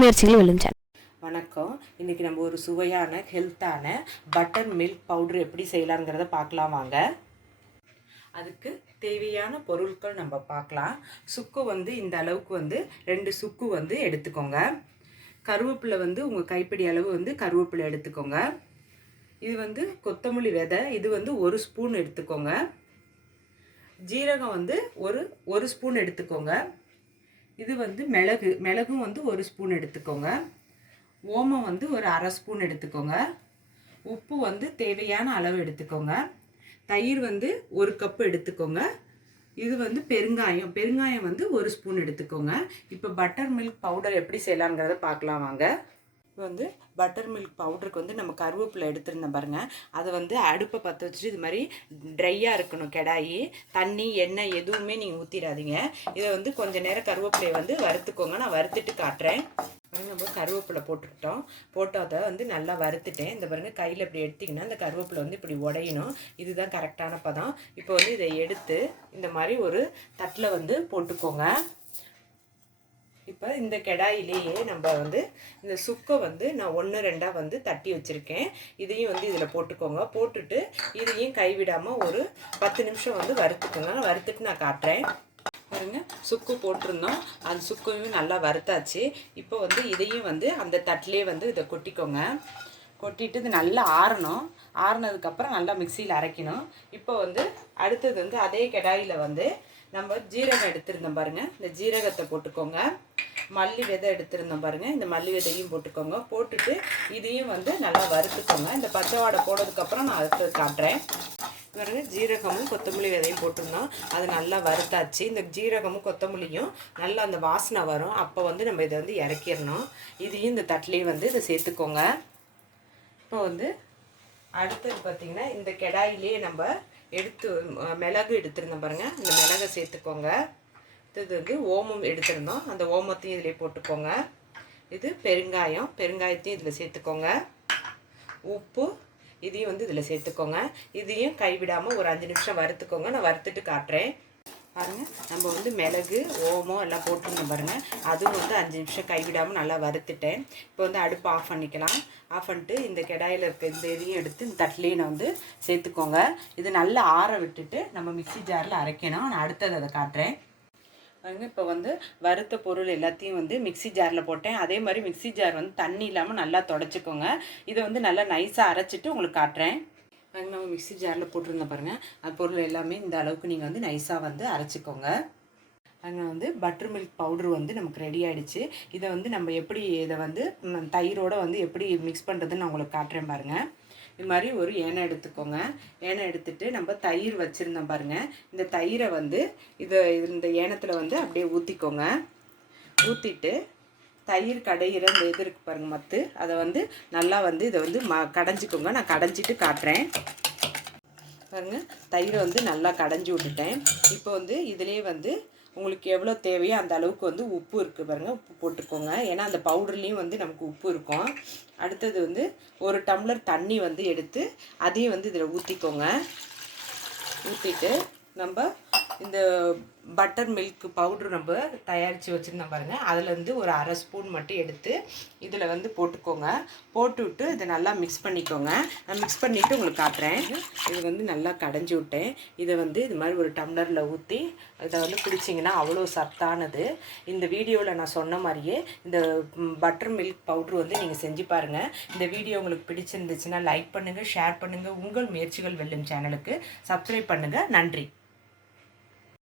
முயற்சிகள் வெல்லும் வணக்கம். இன்றைக்கி நம்ம ஒரு சுவையான ஹெல்த்தான பட்டர் மில்க் பவுடர் எப்படி செய்யலாங்கிறத பார்க்கலாம் வாங்க. அதுக்கு தேவையான பொருட்கள் நம்ம பார்க்கலாம். சுக்கு வந்து இந்த அளவுக்கு வந்து ரெண்டு சுக்கு வந்து எடுத்துக்கோங்க. கருவேப்பிலை வந்து உங்கள் கைப்பிடி அளவு வந்து கருவேப்பிலை எடுத்துக்கோங்க. இது வந்து கொத்தமல்லி விதை இது வந்து ஒரு ஸ்பூன் எடுத்துக்கோங்க. ஜீரகம் வந்து ஒரு ஒரு ஸ்பூன் எடுத்துக்கோங்க. இது வந்து மிளகு மிளகும் வந்து ஒரு ஸ்பூன் எடுத்துக்கோங்க. ஓமம் வந்து ஒரு அரை ஸ்பூன் எடுத்துக்கோங்க. உப்பு வந்து தேவையான அளவு எடுத்துக்கோங்க. தயிர் வந்து ஒரு கப்பு எடுத்துக்கோங்க. இது வந்து பெருங்காயம் பெருங்காயம் வந்து ஒரு ஸ்பூன் எடுத்துக்கோங்க. இப்போ பட்டர் மில்க் பவுடர் எப்படி செய்யலாங்கிறத பார்க்கலாம் வாங்க. இப்போ வந்து பட்டர் மில்க் பவுடருக்கு வந்து நம்ம கருவேப்பிலை எடுத்திருந்தோம் பாருங்கள் அதை வந்து அடுப்பை பற்ற வச்சுட்டு இது மாதிரி ட்ரையாக இருக்கணும் கெடாயி தண்ணி எண்ணெய் எதுவுமே நீங்கள் ஊற்றிடாதீங்க இதை வந்து கொஞ்ச நேரம் கருவேப்பிலையை வந்து வறுத்துக்கோங்க. நான் வறுத்துட்டு காட்டுறேன். நம்ம கருவேப்பிலை போட்டுக்கிட்டோம். போட்டு அதை வந்து நல்லா வறுத்துட்டேன். இந்த பாருங்கள் கையில் இப்படி எடுத்திங்கன்னா இந்த கருவேப்பிலை வந்து இப்படி உடையணும். இதுதான் கரெக்டான பதம். இப்போ வந்து இதை எடுத்து இந்த மாதிரி ஒரு தட்டில் வந்து போட்டுக்கோங்க. இப்போ இந்த கெடாயிலேயே நம்ம வந்து இந்த சுக்கை வந்து நான் ஒன்று ரெண்டாக வந்து தட்டி வச்சுருக்கேன். இதையும் வந்து இதில் போட்டுக்கோங்க. போட்டுட்டு இதையும் கைவிடாமல் ஒரு பத்து நிமிஷம் வந்து வறுத்துக்கோங்க. வறுத்துட்டு நான் காட்டுறேன். பாருங்க சுக்கு போட்டிருந்தோம். அந்த சுக்கையும் நல்லா வறுத்தாச்சு. இப்போ வந்து இதையும் வந்து அந்த தட்டிலே வந்து இதை கொட்டிக்கோங்க. கொட்டிட்டு இது நல்லா ஆறணும். ஆறுனதுக்கப்புறம் நல்லா மிக்சியில் அரைக்கணும். இப்போ வந்து அடுத்தது வந்து அதே கடாயில் வந்து நம்ம ஜீரகம் எடுத்திருந்தோம் பாருங்கள் இந்த ஜீரகத்தை போட்டுக்கோங்க. மல்லி விதை எடுத்திருந்தோம் பாருங்கள் இந்த மல்லி விதையும் போட்டுக்கோங்க. போட்டுட்டு இதையும் வந்து நல்லா வறுத்துக்கோங்க. இந்த பச்சை வாடை போனதுக்கப்புறம் நான் அடுத்தது காட்டுறேன். பாருங்கள் ஜீரகமும் கொத்தமல்லி விதையும் போட்டிருந்தோம். அது நல்லா வறுத்தாச்சு. இந்த ஜீரகமும் கொத்தமல்லியும் நல்லா அந்த வாசனை வரும். அப்போ வந்து நம்ம இதை வந்து இறக்கிடணும். இதையும் இந்த தட்டிலையும் வந்து இதை சேர்த்துக்கோங்க. இப்போ வந்து அடுத்தது பார்த்திங்கன்னா இந்த கெடாயிலே நம்ம எடுத்து மிளகு எடுத்திருந்தோம் பாருங்கள் இந்த மிளகை சேர்த்துக்கோங்க. இது வந்து ஓமம் எடுத்திருந்தோம். அந்த ஓமத்தையும் இதிலே போட்டுக்கோங்க. இது பெருங்காயம். பெருங்காயத்தையும் இதில் சேர்த்துக்கோங்க. உப்பு இதையும் வந்து இதில் சேர்த்துக்கோங்க. இதையும் கைவிடாமல் ஒரு அஞ்சு நிமிஷம் வறுத்துக்கோங்க. நான் வறுத்துட்டு காட்டுறேன். பாருங்கள் நம்ம வந்து மிளகு ஓமம் எல்லாம் போட்டுருந்தோம் பாருங்கள் அதுவும் வந்து அஞ்சு நிமிஷம் கைவிடாமல் நல்லா வறுத்துட்டேன். இப்போ வந்து அடுப்பு ஆஃப் பண்ணிக்கலாம். ஆஃப் பண்ணிட்டு இந்த கெடாயில் இருக்க இந்த இதையும் எடுத்து இந்த தட்டிலையும் நான் வந்து சேர்த்துக்கோங்க. இது நல்லா ஆற விட்டுட்டு நம்ம மிக்ஸி ஜாரில் அரைக்கணும். நான் அடுத்தது அதை காட்டுறேன். பாருங்க இப்போ வந்து வறுத்த பொருள் எல்லாத்தையும் வந்து மிக்ஸி ஜாரில் போட்டேன். அதே மாதிரி மிக்ஸி ஜார் வந்து தண்ணி இல்லாமல் நல்லா தொடச்சிக்கோங்க. இதை வந்து நல்லா நைஸாக அரைச்சிட்டு உங்களுக்கு காட்டுறேன். பாருங்க நம்ம மிக்ஸி ஜாரில் போட்டிருந்தோம் பாருங்கள் அது பொருள் எல்லாமே இந்த அளவுக்கு நீங்கள் வந்து நைஸாக வந்து அரைச்சிக்கோங்க. அங்கே வந்து பட்டர் மில்க் பவுடர் வந்து நமக்கு ரெடி ஆகிடுச்சு இதை வந்து நம்ம எப்படி இதை வந்து தயிரோடு வந்து எப்படி மிக்ஸ் பண்ணுறதுன்னு நான் உங்களுக்கு காட்டுறேன் பாருங்கள் இது மாதிரி ஒரு ஏனை எடுத்துக்கோங்க. ஏனை எடுத்துகிட்டு நம்ம தயிர் வச்சுருந்தோம் பாருங்கள் இந்த தயிரை வந்து இதை இந்த ஏனத்தில் வந்து அப்படியே ஊற்றிக்கோங்க ஊற்றிட்டு தயிர் கடையிற இந்த இது இருக்குது பாருங்க மத்து. அதை வந்து நல்லா வந்து இதை வந்து ம கடைஞ்சிக்கோங்க. நான் கடைஞ்சிட்டு காட்டுறேன். பாருங்கள் தயிரை வந்து நல்லா கடைஞ்சி விட்டுட்டேன். இப்போ வந்து இதுலேயே வந்து உங்களுக்கு எவ்வளோ தேவையோ அந்த அளவுக்கு வந்து உப்பு இருக்குது பாருங்கள் உப்பு போட்டுக்கோங்க. ஏன்னா அந்த பவுடர்லேயும் வந்து நமக்கு உப்பு இருக்கும். அடுத்தது வந்து ஒரு டம்ளர் தண்ணி வந்து எடுத்து அதையும் வந்து இதில் ஊற்றிக்கோங்க ஊற்றிட்டு நம்ம இந்த பட்டர் மில்க் பவுட்ரு நம்ம தயாரித்து வச்சுருந்தோம் பாருங்கள் அதுலேருந்து ஒரு அரை ஸ்பூன் மட்டும் எடுத்து இதில் வந்து போட்டுக்கோங்க. போட்டு விட்டு இதை நல்லா மிக்ஸ் பண்ணிக்கோங்க. நான் மிக்ஸ் பண்ணிவிட்டு உங்களுக்கு காட்டுறேன். இது வந்து நல்லா கடைஞ்சி விட்டேன். இதை வந்து இது மாதிரி ஒரு டம்ளரில் ஊற்றி இதை வந்து குடிச்சிங்கன்னா அவ்வளோ சத்தானது. இந்த வீடியோவில் நான் சொன்ன மாதிரியே இந்த பட்டர் மில்க் பவுட்ரு வந்து நீங்கள் செஞ்சு பாருங்கள் இந்த வீடியோ உங்களுக்கு பிடிச்சிருந்துச்சுன்னா லைக் பண்ணுங்கள் ஷேர் பண்ணுங்கள் உங்கள் முயற்சிகள் வெல்லும் சேனலுக்கு சப்ஸ்கிரைப் பண்ணுங்கள் நன்றி.